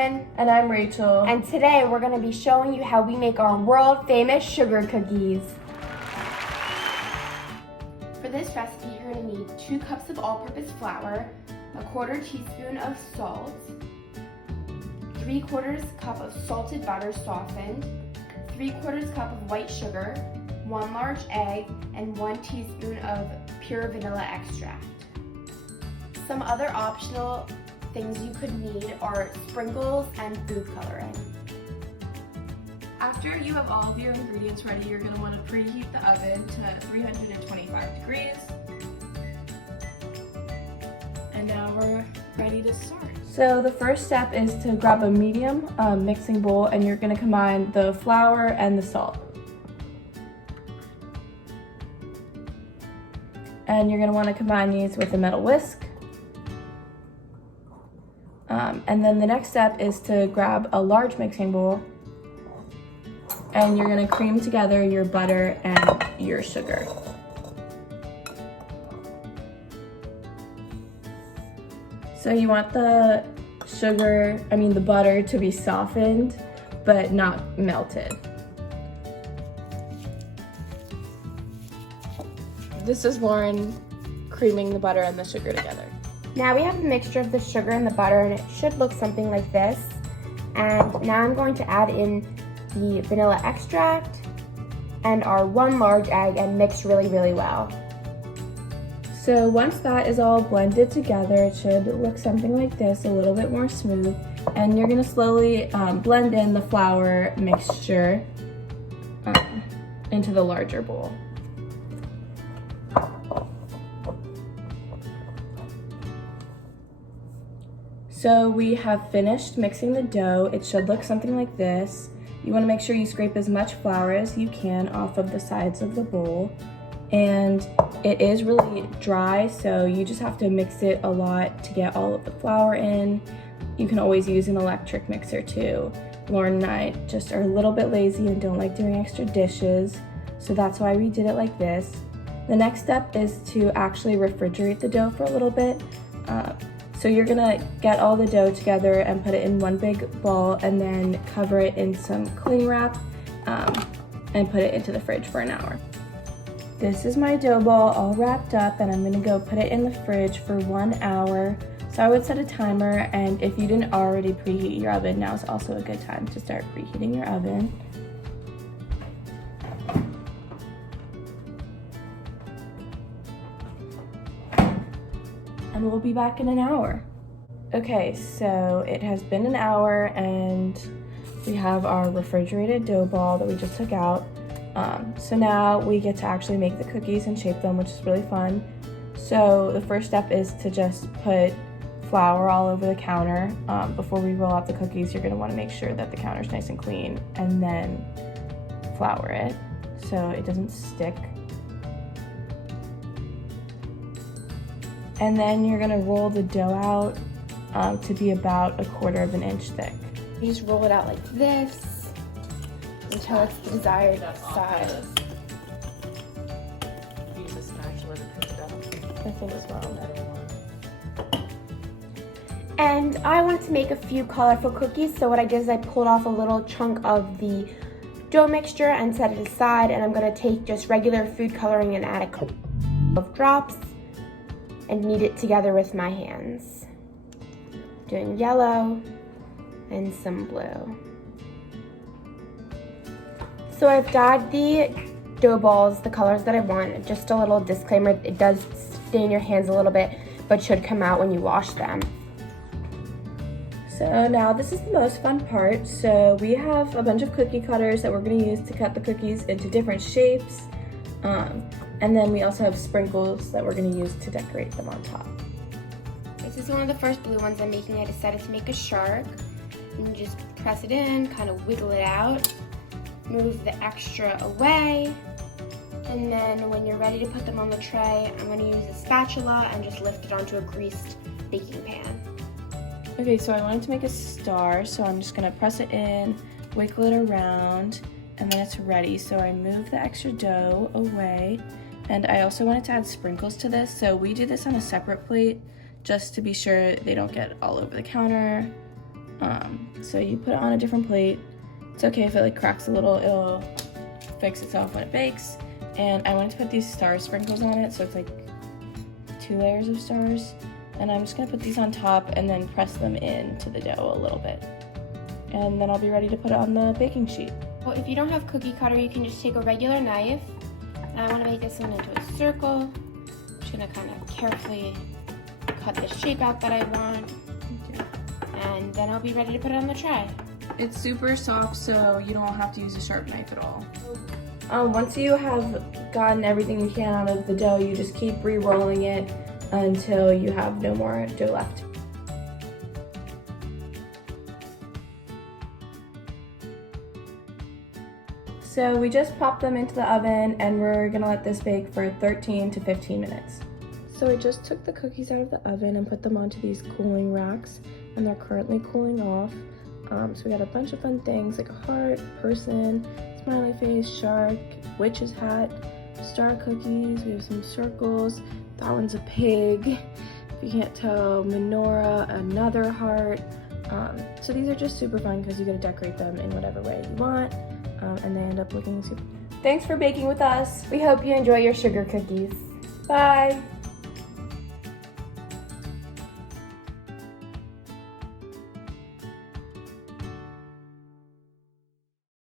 Lauren. And I'm Rachel. And today we're going to be showing you how we make our world famous sugar cookies. For this recipe, you're going to need 2 cups of all-purpose flour, a 1/4 teaspoon of salt, 3/4 cup of salted butter softened, 3/4 cup of white sugar, 1 large egg, and 1 teaspoon of pure vanilla extract. Some other optional things you could need are sprinkles and food coloring. After you have all of your ingredients ready, you're going to want to preheat the oven to 325 degrees. And now we're ready to start. So the first step is to grab a medium mixing bowl, and you're going to combine the flour and the salt. And you're going to want to combine these with a metal whisk. And then the next step is to grab a large mixing bowl, and you're going to cream together your butter and your sugar. So you want the butter to be softened, but not melted. This is Lauren creaming the butter and the sugar together. Now we have a mixture of the sugar and the butter, and it should look something like this. And now I'm going to add in the vanilla extract and our 1 large egg and mix really, really well. So once that is all blended together, it should look something like this, a little bit more smooth. And you're gonna slowly blend in the flour mixture into the larger bowl. So we have finished mixing the dough. It should look something like this. You want to make sure you scrape as much flour as you can off of the sides of the bowl. And it is really dry, so you just have to mix it a lot to get all of the flour in. You can always use an electric mixer too. Lauren and I just are a little bit lazy and don't like doing extra dishes, so that's why we did it like this. The next step is to actually refrigerate the dough for a little bit. So you're gonna get all the dough together and put it in one big ball, and then cover it in some cling wrap and put it into the fridge for an hour. This is my dough ball all wrapped up, and I'm gonna go put it in the fridge for 1 hour. So I would set a timer, and if you didn't already preheat your oven, now is also a good time to start preheating your oven. And we'll be back in an hour. Okay, so it has been an hour, and we have our refrigerated dough ball that we just took out. So now we get to actually make the cookies and shape them, which is really fun. So the first step is to just put flour all over the counter. Before we roll out the cookies, you're gonna wanna make sure that the counter's nice and clean, and then flour it so it doesn't stick. And then you're gonna roll the dough out to be about 1/4 inch thick. You just roll it out like this until it's the desired size. Use a spatula to pick it up. I think as well. And I wanted to make a few colorful cookies, so what I did is I pulled off a little chunk of the dough mixture and set it aside, and I'm gonna take just regular food coloring and add a couple of drops and knead it together with my hands. Doing yellow and some blue. So I've dyed the dough balls the colors that I want. Just a little disclaimer, it does stain your hands a little bit, but should come out when you wash them. So now this is the most fun part. So we have a bunch of cookie cutters that we're gonna use to cut the cookies into different shapes. And then we also have sprinkles that we're gonna use to decorate them on top. This is one of the first blue ones I'm making. I decided to make a shark. And just press it in, kind of wiggle it out, move the extra away, and then when you're ready to put them on the tray, I'm gonna use a spatula and just lift it onto a greased baking pan. Okay, so I wanted to make a star, so I'm just gonna press it in, wiggle it around, and then it's ready. So I move the extra dough away, and I also wanted to add sprinkles to this, so we do this on a separate plate just to be sure they don't get all over the counter. So you put it on a different plate. It's okay if it like cracks a little, it'll fix itself when it bakes. And I wanted to put these star sprinkles on it, so it's like 2 layers of stars. And I'm just gonna put these on top and then press them into the dough a little bit. And then I'll be ready to put it on the baking sheet. Well, if you don't have cookie cutter, you can just take a regular knife. And I want to make this one into a circle. I'm just gonna kind of carefully cut the shape out that I want. And then I'll be ready to put it on the tray. It's super soft, so you don't have to use a sharp knife at all. Once you have gotten everything you can out of the dough, you just keep re-rolling it until you have no more dough left. So we just popped them into the oven and we're gonna let this bake for 13 to 15 minutes. So I just took the cookies out of the oven and put them onto these cooling racks, and they're currently cooling off. So we got a bunch of fun things like a heart, person, smiley face, shark, witch's hat, star cookies, we have some circles, that one's a pig, if you can't tell, menorah, another heart. So these are just super fun because you get to decorate them in whatever way you want, and they end up looking super. Thanks for baking with us. We hope you enjoy your sugar cookies. Bye!